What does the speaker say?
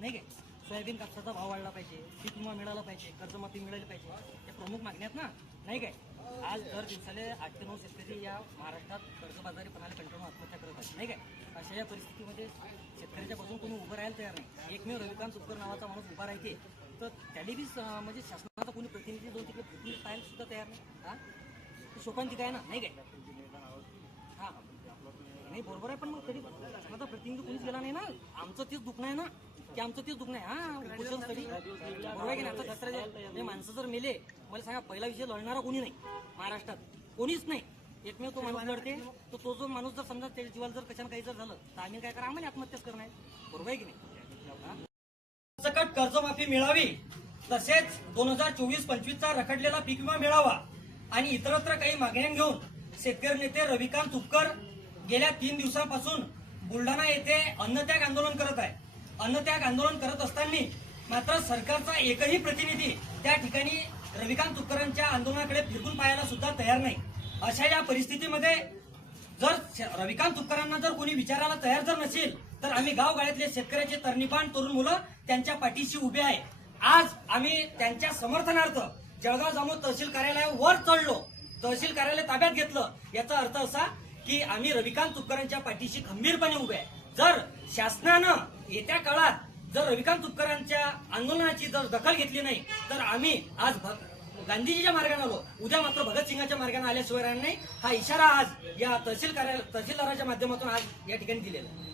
नाही काय. सोयाबीन कापसाचा भाव वाढला पाहिजे, पीक विमा मिळाला पाहिजे, कर्जमाफी मिळाली पाहिजे, या प्रमुख मागण्या आहेत ना, नाही काय. आज दर दिवसाले 8 ते 9 शेतकरी या महाराष्ट्रात कर्जबाजारीपणाला कंटाळून आत्महत्या करत आहेत, नाही काय. अशा या परिस्थितीमध्ये शेतकऱ्याच्या बाजून कोणी उभं राहायला तयार नाही. एकमेव रविकांत तुपकर नावाचा माणूस उभा राहते, तर त्याने बी म्हणजे शासनाचा कोणी प्रतिनिधी जाऊन तिकडे भेटून पाहायला सुद्धा तयार नाही. हा शोकांतिक आहे ना, नाही काय. हा नाही बरोबर आहे, पण मग तरी शासनाचा प्रतिनिधी कोणीच गेला नाही ना. आमचं तेच दुखणं आहे ना, की आमचं तेच दुखणं आहे. हा उपोषणस्थळी बरोबर आहे की नाही. आता दसऱ्याचे माणसं जर मेले, मला सांगा पहिला विषय लढणारा कोणी नाही महाराष्ट्रात, कोणीच नाही. एकमेव तो माणूस लढते, तर तो जो माणूस जर समजा त्याच्या जीवाला जर कशाने काही जर झालं तर आम्ही काय करा, आम्हाला आत्महत्याच करणं आहे. बरोबर आहे की नाही. सकट कर्जमाफी मिळावी, तसेच 2024-25चा रखडलेला पीक विमा मिळावा आणि इतरत्र काही मागण्या घेऊन शेतकरी नेते रविकांत तुपकर गेल्या 3 दिवसांपासून बुलढाणा येथे अन्नत्याग आंदोलन करत आहे. अन्नत्याग आंदोलन करत असताना मात्र सरकारचा एकही प्रतिनिधी त्या ठिकाणी रविकांत तुपकरांच्या आंदोलनाकडे फिरकून पाहायला सुद्धा तयार नाही. अशा या परिस्थितीमध्ये जर रविकांत तुपकरांना जर कोणी विचारायला तयार जर नसेल, तर आम्ही गावगाड्यातले शेतकऱ्याचे तरणीपान तरुण मुलं त्यांच्या पाठीशी उभे आहे. आज आम्ही त्यांच्या समर्थनार्थ जळगाव जामोद तहसील कार्यालयावर चढलो, तहसील कार्यालय ताब्यात घेतलं. याचा अर्थ असा की आम्ही रविकांत तुपकरांच्या पाठीशी खंबीरपणे उभे आहे. जर शासनानं येत्या काळात जर रविकांत तुपकरांच्या आंदोलनाची जर दखल घेतली नाही, तर आम्ही आज गांधीजीच्या मार्गाने आलो, उद्या मात्र भगतसिंगाच्या मार्गाने आल्याशिवाय राहणार नाही. हा इशारा आज या तहसीलदाराच्या माध्यमातून आज या ठिकाणी दिलेला आहे.